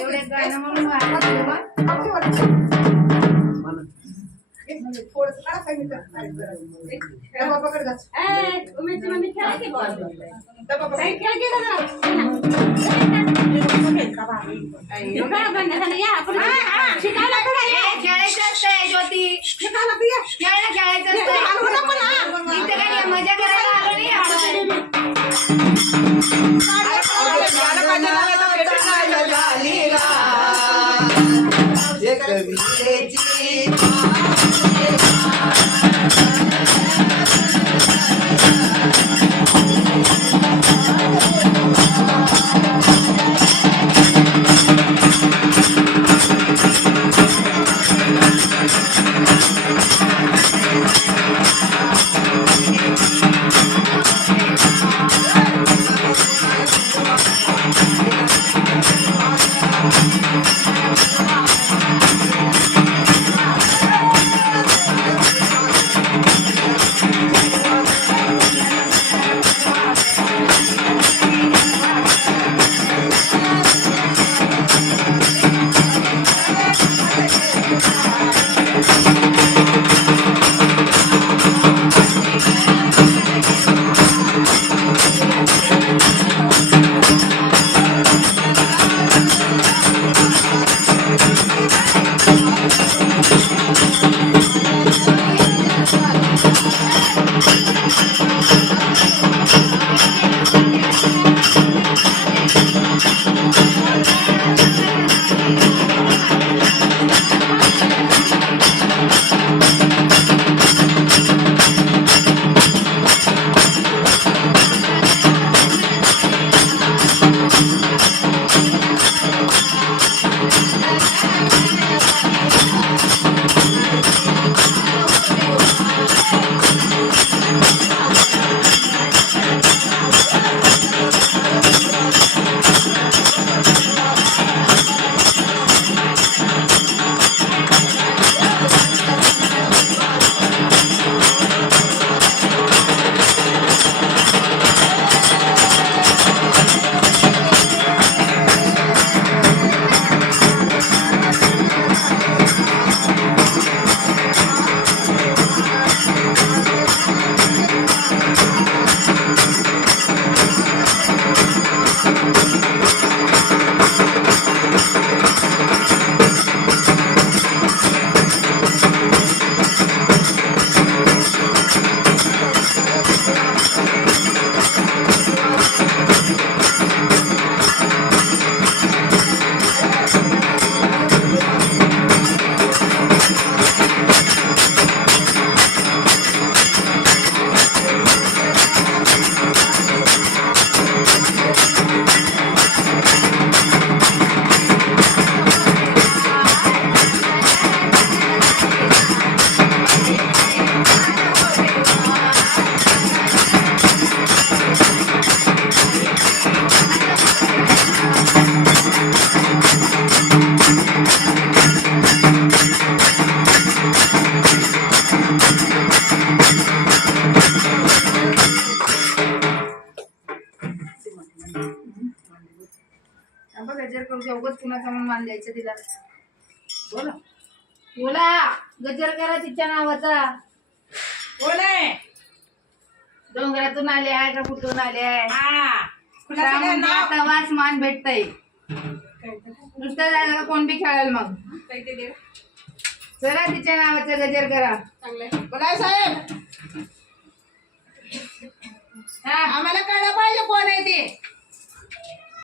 एवढे गाणं म्हणून. थोडंसं सांगितलं. मम्मी खेळा की बॉल? खेळायचं असतंय ज्योती. खेळायला असतंय. मजा करायला आलो नाही Jacob, Jacob, Jacob, गजर करू द्या. उगाच कुणाचा म्हणून मान द्यायचं तिला. बोला. बोला. गजर करा तिच्या नावाचा. कोण आहे? डोंगरातून आले आहे का कुठून आले आहे? हा. वास मान भेटतय. नुसतं जायचं का कोण बी खेळेल मग? काही ते दे. चला तिच्या नावाचा गजर करा. चांगलं आहे. बोला साहेब. हा. आम्हाला काय